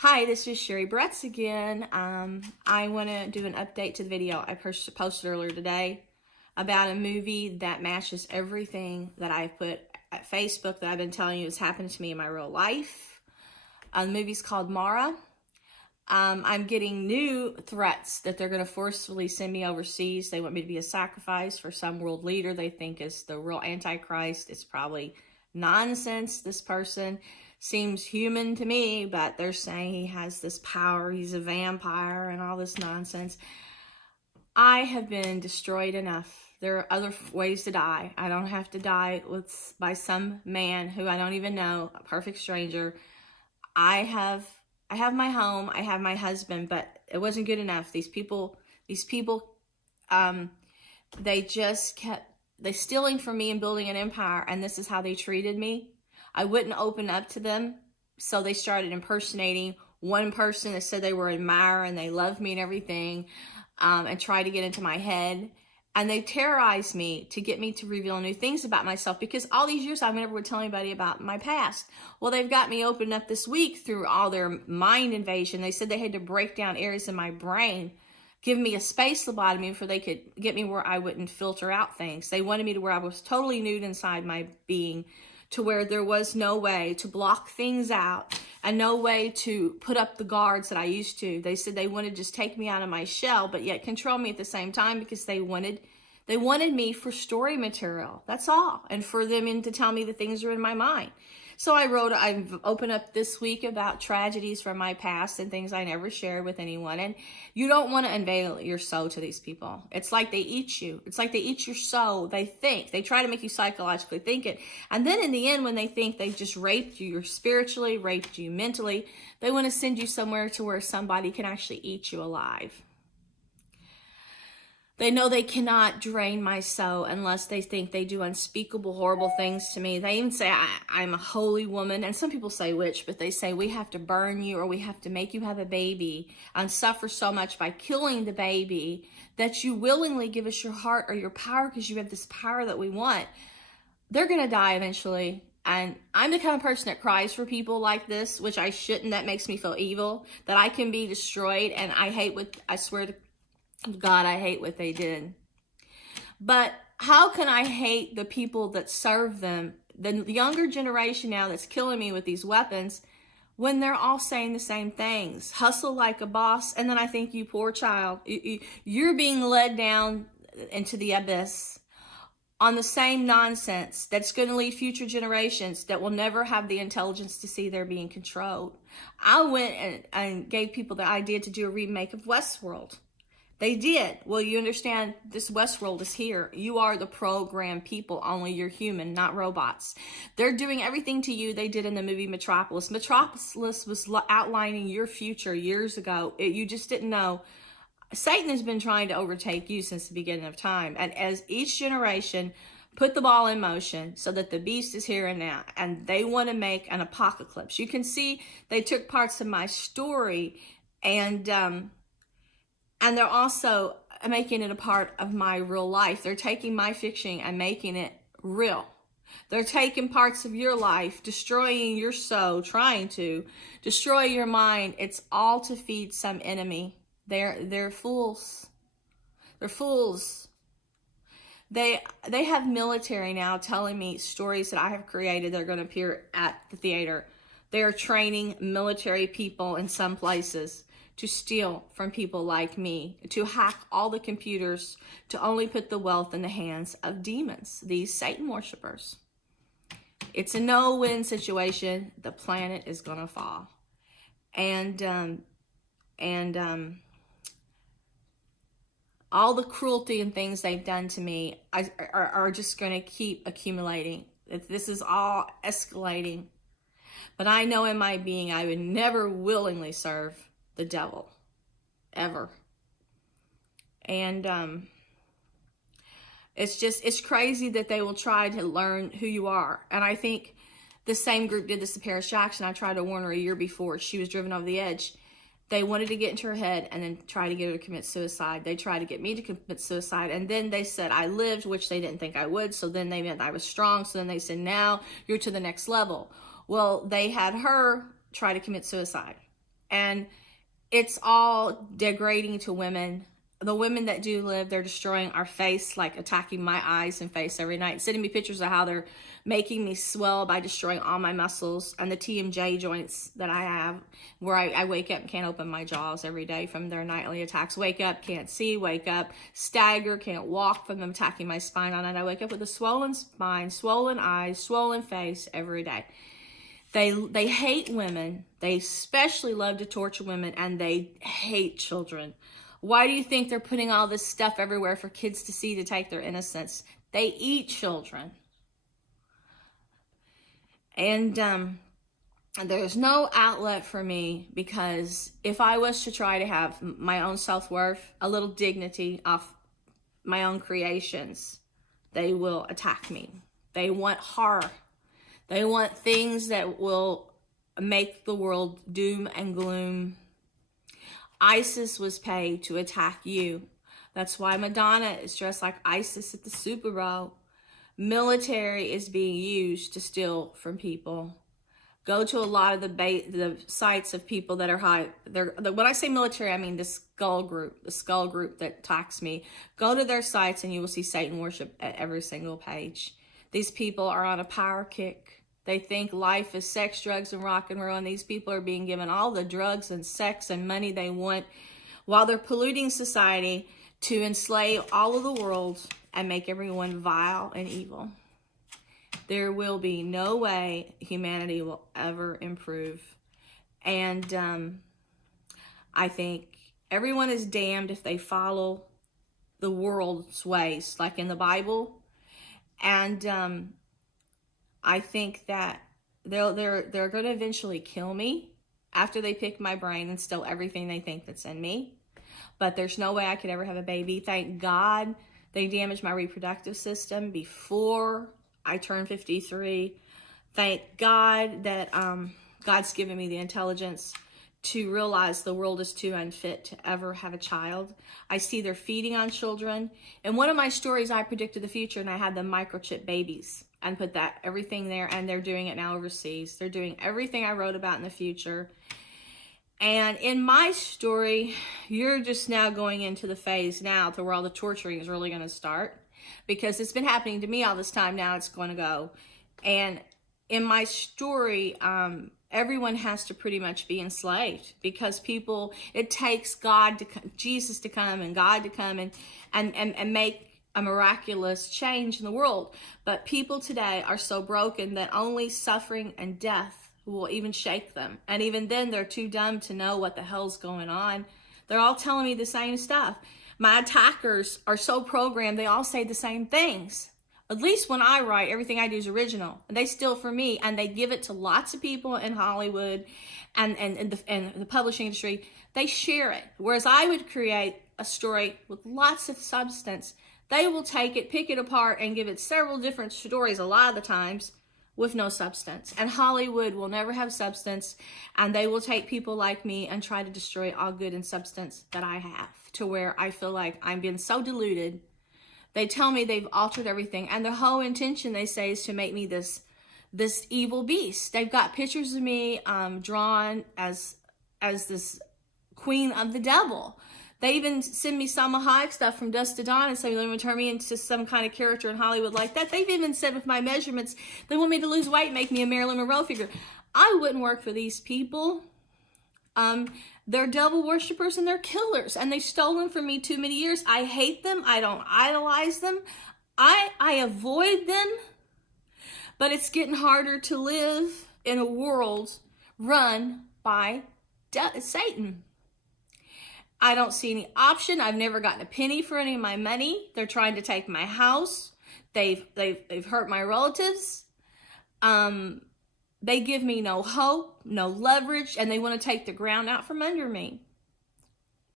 Hi, this is Sherry Bretz again. I want to do an update to the video I posted earlier today about a movie that matches everything that I've put at Facebook that I've been telling you has happened to me in my real life. The movie's called Mara. I'm getting new threats that they're going to forcefully send me overseas. They want me to be a sacrifice for some world leader they think is the real Antichrist. It's probably nonsense. This person seems human to me, but they're saying he has this power, he's a vampire, and all this nonsense. I have been destroyed enough. There are other ways to die. I don't have to die by some man who I don't even know, a perfect stranger. I have my home, I have my husband, but it wasn't good enough. These people, they just kept stealing from me and building an empire, and this is how they treated me. I wouldn't open up to them, so they started impersonating one person that said they were an admirer and they loved me and everything, and tried to get into my head. And they terrorized me to get me to reveal new things about myself, because all these years I never would tell anybody about my past. Well, they've got me opened up this week through all their mind invasion. They said they had to break down areas in my brain, give me a space lobotomy before they could get me where I wouldn't filter out things. They wanted me to where I was totally nude inside my being, to where there was no way to block things out and no way to put up the guards that I used to. They said they wanted to just take me out of my shell, but yet control me at the same time, because they wanted me for story material. That's all. And for them to tell me the things that are in my mind. So I've opened up this week about tragedies from my past and things I never shared with anyone. And you don't want to unveil your soul to these people. It's like they eat you. It's like they eat your soul. They try to make you psychologically think it. And then in the end, when they think they've just raped you spiritually, raped you mentally, they want to send you somewhere to where somebody can actually eat you alive. They know they cannot drain my soul unless they think they do unspeakable, horrible things to me. They even say I'm a holy woman. And some people say witch, but they say we have to burn you, or we have to make you have a baby and suffer so much by killing the baby that you willingly give us your heart or your power, because you have this power that we want. They're going to die eventually. And I'm the kind of person that cries for people like this, which I shouldn't. That makes me feel evil, that I can be destroyed. And I swear to God, I hate what they did. But how can I hate the people that serve them, the younger generation now that's killing me with these weapons, when they're all saying the same things? Hustle like a boss. And then I think, you poor child, you're being led down into the abyss on the same nonsense that's going to lead future generations that will never have the intelligence to see they're being controlled. I went and gave people the idea to do a remake of Westworld. They did. Well, you understand, this Westworld is here. You are the programmed people, only you're human, not robots. They're doing everything to you they did in the movie Metropolis. Metropolis was outlining your future years ago. You just didn't know. Satan has been trying to overtake you since the beginning of time. And as each generation put the ball in motion so that the beast is here and now, and they want to make an apocalypse. You can see they took parts of my story and they're also making it a part of my real life. They're taking my fiction and making it real. They're taking parts of your life, destroying your soul, trying to destroy your mind. It's all to feed some enemy. They're fools. They're fools. They have military now telling me stories that I have created that are going to appear at the theater. They are training military people in some places to steal from people like me, to hack all the computers, to only put the wealth in the hands of demons, these Satan worshipers. It's a no-win situation. The planet is going to fall. And all the cruelty and things they've done to me are just going to keep accumulating. This is all escalating. But I know in my being I would never willingly serve the devil, ever. And it's crazy that they will try to learn who you are. And I think the same group did this to Paris Jackson. I tried to warn her a year before she was driven over the edge. They wanted to get into her head and then try to get her to commit suicide. They tried to get me to commit suicide. And then they said I lived, which they didn't think I would. So then they meant I was strong. So then they said, now you're to the next level. Well, they had her try to commit suicide. And it's all degrading to women. The women that do live, they're destroying our face, like attacking my eyes and face every night, sending me pictures of how they're making me swell by destroying all my muscles and the TMJ joints that I have, where I wake up and can't open my jaws every day from their nightly attacks. Wake up, can't see, wake up, stagger, can't walk from them attacking my spine all night. I wake up with a swollen spine, swollen eyes, swollen face every day. They hate women. They especially love to torture women, and they hate children. Why do you think they're putting all this stuff everywhere for kids to see to take their innocence? They eat children. And there's no outlet for me, because if I was to try to have my own self-worth, a little dignity off my own creations, they will attack me. They want horror. They want things that will make the world doom and gloom. ISIS was paid to attack you. That's why Madonna is dressed like ISIS at the Super Bowl. Military is being used to steal from people. Go to a lot of the sites of people that are high. When I say military, I mean the skull group that attacks me. Go to their sites and you will see Satan worship at every single page. These people are on a power kick. They think life is sex, drugs, and rock and roll, and these people are being given all the drugs and sex and money they want, while they're polluting society to enslave all of the world and make everyone vile and evil. There will be no way humanity will ever improve. And I think everyone is damned if they follow the world's ways, like in the Bible. And I think that they're going to eventually kill me after they pick my brain and steal everything they think that's in me. But there's no way I could ever have a baby. Thank God they damaged my reproductive system before I turned 53. Thank God that God's given me the intelligence to realize the world is too unfit to ever have a child. I see they're feeding on children. In one of my stories, I predicted the future, and I had them microchip babies and put everything there, and they're doing it now overseas. They're doing everything I wrote about in the future. And in my story, you're just now going into the phase now to where all the torturing is really going to start, because it's been happening to me all this time. Now it's going to go. And in my story, everyone has to pretty much be enslaved, because it takes Jesus to come and God to come and make a miraculous change in the world. But people today are so broken that only suffering and death will even shake them. And even then, they're too dumb to know what the hell's going on. They're all telling me the same stuff. My attackers are so programmed, they all say the same things. At least when I write, everything I do is original. And they steal from me, and they give it to lots of people in Hollywood and the publishing industry. They share it. Whereas I would create a story with lots of substance. They will take it, pick it apart, and give it several different stories a lot of the times with no substance. And Hollywood will never have substance, and they will take people like me and try to destroy all good and substance that I have, to where I feel like I'm being so deluded. They tell me they've altered everything, and their whole intention, they say, is to make me this evil beast. They've got pictures of me drawn as this queen of the devil. They even send me Salma Hayek stuff from Dusk to Dawn and say they're going to turn me into some kind of character in Hollywood like that. They've even said with my measurements, they want me to lose weight, make me a Marilyn Monroe figure. I wouldn't work for these people. They're devil worshippers and they're killers, and they've stolen from me too many years. I hate them. I don't idolize them. I avoid them. But it's getting harder to live in a world run by Satan. I don't see any option. I've never gotten a penny for any of my money. They're trying to take my house. They've hurt my relatives. They give me no hope, no leverage, and they want to take the ground out from under me.